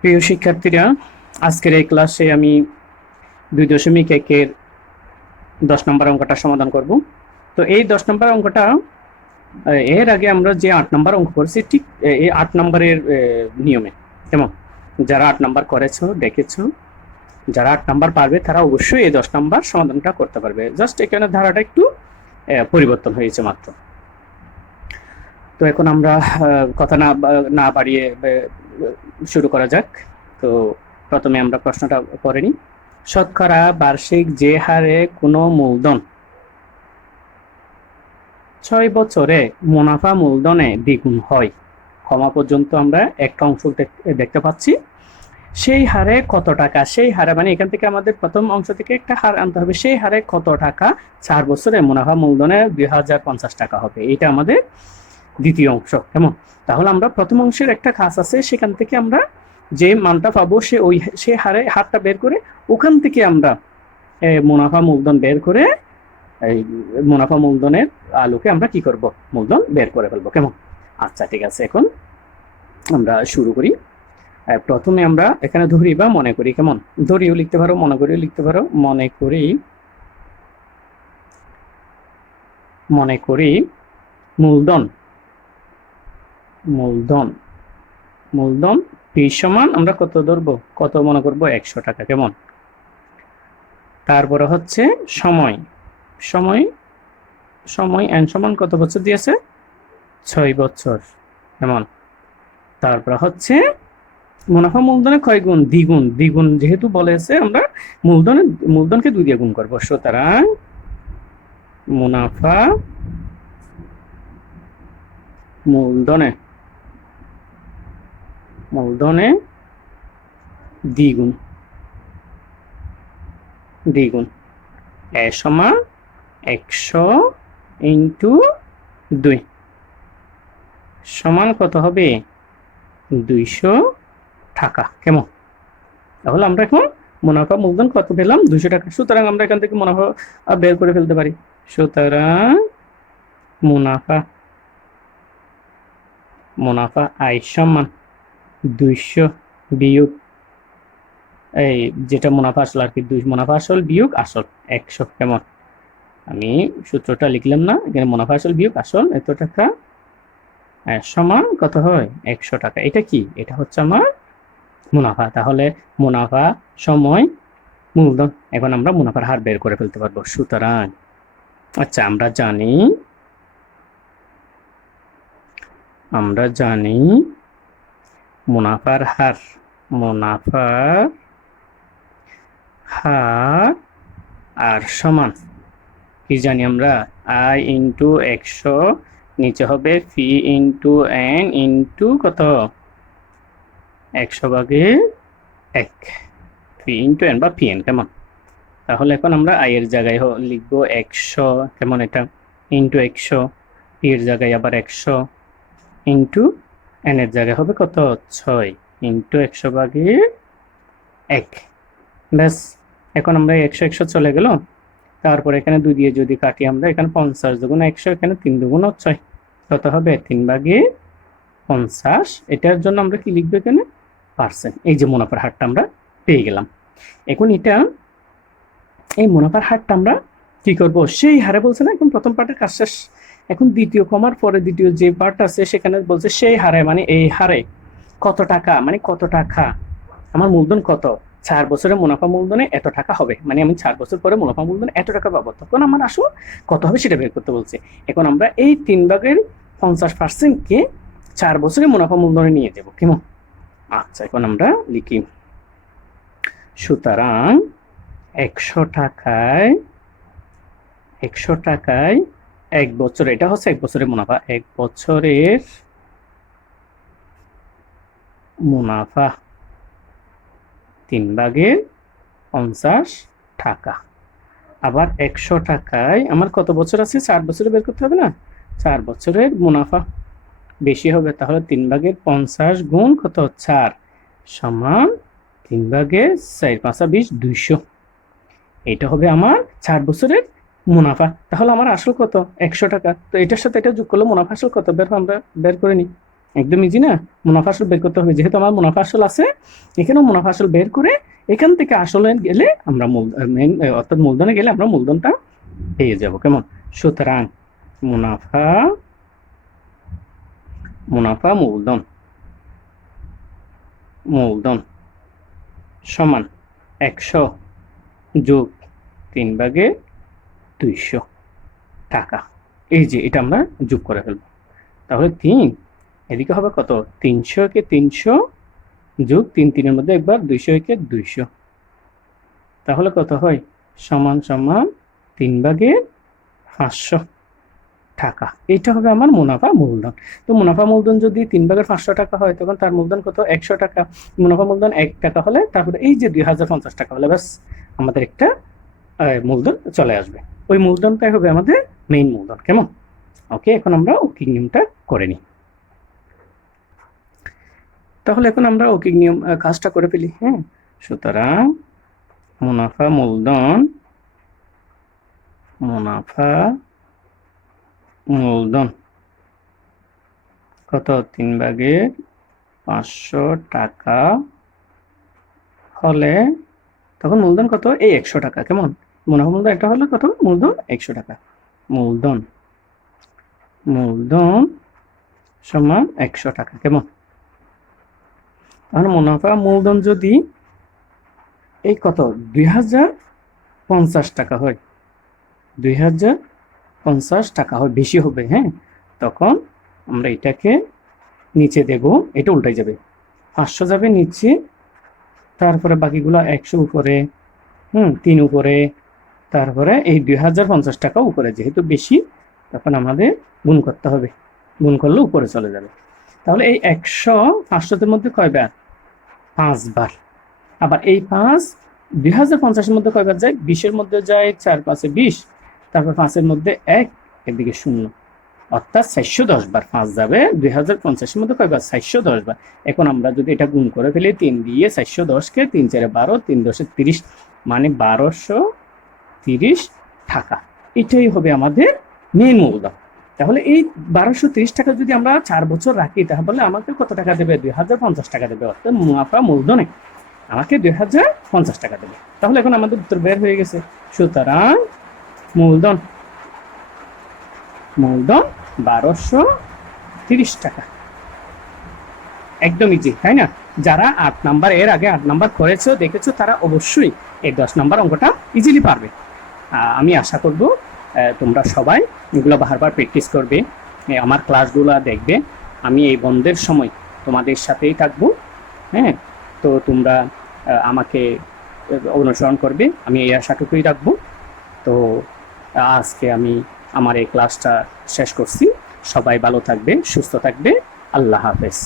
প্রিয় শিক্ষার্থীরা, আজকের এই ক্লাসে আমি 2.1-এর 10 নম্বর অঙ্কটা সমাধান করব। তো এই 10 নম্বর অঙ্কটা এর আগে আমরা যে 8 নম্বর অঙ্ক করছি, ঠিক এই 8 নম্বরের নিয়মে। কেমন? যারা 8 নম্বর করেছো, দেখেছো, যারা 8 নম্বর পারবে তারা অবশ্যই এই 10 নম্বর সমাধানটা করতে পারবে। জাস্ট এখানে ধারাটা একটু পরিবর্তন হয়েছে মাত্র। তো এখন আমরা কথা না বাড়িয়ে শুরু করা যাক। তো প্রথমে আমরা প্রশ্নটা করে নিই। শতকরা বার্ষিক যে হারে কোনো মূলধন 6 বছরে মুনাফা মূলধনে দ্বিগুণ হয়, কমা পর্যন্ত আমরা একটা অংশ দেখতে পাচ্ছি। সেই হারে কত টাকা? সেই হারে মানে এখান থেকে আমাদের প্রথম অংশ থেকে একটা হার আনতে হবে। সেই হারে কত টাকা 4 বছরে মুনাফা মূলধনে 2050 টাকা হবে। এটা আমাদের দ্বিতীয় অংশ। কেমন? তাহলে আমরা প্রথম অংশের একটা কাজ আছে, সেখান থেকে আমরা যে মানটা পাবো সে হারটা বের করে ওখান থেকে আমরা মুনাফা মূলধন বের করে এই মুনাফা মূলধনের আলোকে আমরা কি করব? মূলধন বের করে ফেলবো। কেমন? আচ্ছা, ঠিক আছে। এখন আমরা শুরু করি। প্রথমে আমরা এখানে ধরি বা মনে করি। কেমন? ধরিও লিখতে পারো, মনে করিও লিখতে পারো। মনে করি মূলধন পি সমান আমরা কত ধরবো? কত মনে করবো? 100 টাকা। কেমন? তারপরে হচ্ছে সময় এন সমান কত বছর দিয়েছে? 6 বছর। কেমন? তারপর হচ্ছে মুনাফা মূলধনে কয় গুণ? দ্বিগুণ যেহেতু বলেছে আমরা মূলধনকে 2 দিয়ে গুণ করবো, সুতরাং মুনাফা মূলধনে দ্বিগুণ এ সমান 100 ইন্টু 2 সমান কত হবে? 200 টাকা। কেমন? তাহলে আমরা এখন মুনাফা মূলধন কত পেলাম? 200 টাকা। সুতরাং আমরা এখান থেকে মুনাফা বের করে ফেলতে পারি। সুতরাং মুনাফা আয় সমান 200 বিয়োগ এই যেটা মুনাফা আসল আর কি, মুনাফা আসল বিয়োগ আসল 100। কেমন? আমি সূত্রটা লিখলাম না, এখানে মুনাফা আসল বিয়োগ আসল এত টাকা সমান কত হয়? 100 টাকা। এটা কি? এটা হচ্ছে আমার মুনাফা। তাহলে মুনাফা সময় মূলধন। এখন আমরা মুনাফার হার বের করে ফেলতে পারবো। সুতরাং আচ্ছা, আমরা জানি মুনাফার হার আর সমান কি জানি আমরা? আই ইন্টু 100, নিচে হবে পি ইন্টু এন ইন্টু কত? 100/1 পি ইন্টু এন বা পি এন। কেমন? তাহলে এখন আমরা আই এর জায়গায় লিখবো 100। কেমন? এটা ইন্টু 100, পি এর জায়গায় আবার 100 ইন্টু এন এর জায়গায় হবে কত? 6 ইন্টু 100/1। ব্যাস, এখন আমরা 100 চলে গেল। তারপর এখানে 2 দিয়ে যদি কাটি আমরা, এখানে 50 দুগুণ 100, এখানে 3 দুগুণ 6, কত হবে? 3/50। এটার জন্য আমরা কি লিখবো এখানে? পার্সেন্ট। এই যে মুনাফার হারটা আমরা পেয়ে গেলাম। এখন এই মুনাফার হারটা আমরা কি করব? সেই হারে বলছে না, এখন প্রথম পার্টের কাজ শেষ। এখন দ্বিতীয় কমার পরে দ্বিতীয় যে পার্ট আছে সেখানে বলছে সেই হারে, মানে এই হারে কত টাকা, মানে কত টাকা আমার মূলধন কত? 4 বছরের মুনাফা মূলধনে এত টাকা হবে, মানে আমি 4 বছর পরে মুনাফা মূলধনে এত টাকা পাবো, তখন আমার আসল কত হবে সেটা বের করতে বলছে। এখন আমরা এই 3/50%কে 4 বছরের মুনাফা মূলধনে নিয়ে যাব। কেমন? আচ্ছা, এখন আমরা লিখি। সুতরাং 100 টাকায় 1 বছর, এটা হচ্ছে 1 বছরের মুনাফা, 1 বছরের মুনাফা 3/50 টাকা। আবার 100 টাকায় আমার কত বছর আছে? 4 বছরে বের করতে হবে না? 4 বছরের মুনাফা বেশি হবে, তাহলে 3/50 গুণ কত? 4 সমান 3/4, 5 20। এটা হবে আমার 4 বছরের মুনাফা। তাহলে আমার আসল কত? 100 টাকা। তো এটার সাথে এটা যোগ করলে মুনাফা আসল কত আমরা বের করে নিই। একদম ইজি না? মুনাফা আসল বের করতে হবে, যেহেতু আমার মুনাফা আসল আছে, এখানেও মুনাফা আসল বের করে এখান থেকে আসলে গেলে আমরা অর্থাৎ মূলধনে গেলে আমরা মূলধনটা পেয়ে যাব। কেমন? সুতরাং মুনাফা মুনাফা মূলধন মূলধন সমান 100 যোগ 3/200 টাকা। এই যে এটা আমরা যোগ করে ফেলব। তাহলে 3 এদিকে হবে কত? 300 কে 300 যোগ 3 3 এর মধ্যে একবার 200 কে 200, তাহলে কত হয়? সমান সমান 3/500 টাকা। এটা হবে আমার মুনাফা মূলধন। তো মুনাফা মূলধন যদি 3/500 টাকা হয়, তখন তার মূলধন কত? 100 টাকা। মুনাফা মূলধন 1 টাকা হলে তারপরে এই যে 2050 টাকা হলে ব্যাস আমাদের একটা মূলধন চলে আসবে। ওই মূলধনটাই হবে আমাদের মেইন মূলধন। কেমন? ওকে, এখন আমরা ওকিং নিয়মটা করে নিই। তাহলে এখন আমরা ওকিং নিয়ম কাজটা করে ফেলি। হ্যাঁ, সুতরাং মুনাফা মূলধন কত? 3/500 টাকা হলে তখন মূলধন কত? এই 100 টাকা। কেমন? মুনাফা মূলধন একটা হলে কত? মূলধন 100 টাকা। মূলধন সমান 100 টাকা। কেমন? তাহলে মুনাফা মূলধন যদি এই কত? 2050 টাকা হয়, 2050 টাকা হয়, বেশি হবে। হ্যাঁ, তখন আমরা এটাকে নিচে দেব, এটা উল্টাই যাবে, 500 যাবে নিচে, তারপরে বাকিগুলো 100 উপরে, 3 উপরে, তারপরে এই 2050 টাকা উপরে। যেহেতু বেশি, তখন আমাদের গুণ করতে হবে, গুণ করলে উপরে চলে যাবে। তাহলে এই 100 500-এর মধ্যে কয়বার? 5 বার। আবার এই 5 2050-এর মধ্যে কয়বার যায়? 20-এর মধ্যে যায় 4 5-এ 20, তারপর 5-এর মধ্যে 1, এদিকে 0, অর্থাৎ 410 বার। 5 যাবে 2050-এর মধ্যে কয়বার? 410 বার। এখন আমরা যদি এটা গুণ করে ফেলি 3 দিয়ে, 410-কে 3 4-এ 12, 3 10-এ 30, মানে 1230 টাকা। এটাই হবে আমাদের মেইন মূলধন। তাহলে এই 1230 টাকা যদি আমরা 4 বছর রাখি, তাহলে আমাকে কত টাকা দেবে? 2050 টাকা দেবে। অর্থাৎ মুনাফা মূলধনে আমাকে 2050 টাকা দেবে। তাহলে এখন আমাদের উত্তর বের হয়ে গেছে। সুতরাং মূলধন 1230 টাকা। একদম ইজি, তাই না? যারা 8 নাম্বার, এর আগে 8 নাম্বার করেছো, দেখেছো, তারা অবশ্যই এই 10 নাম্বার অঙ্কটা ইজিলি পারবে। আমি আশা করব তোমরা সবাই এগুলো বারবার প্র্যাকটিস করবে, আমার ক্লাসগুলো দেখবে। আমি এই বন্ধের সময় তোমাদের সাথেই থাকবো। হ্যাঁ, তো তোমরা আমাকে অনুসরণ করবে, আমি এই আশাটুকুই রাখবো। তো আজকে আমি আমার এই ক্লাসটা শেষ করছি। সবাই ভালো থাকবে, সুস্থ থাকবে। আল্লাহ হাফেজ।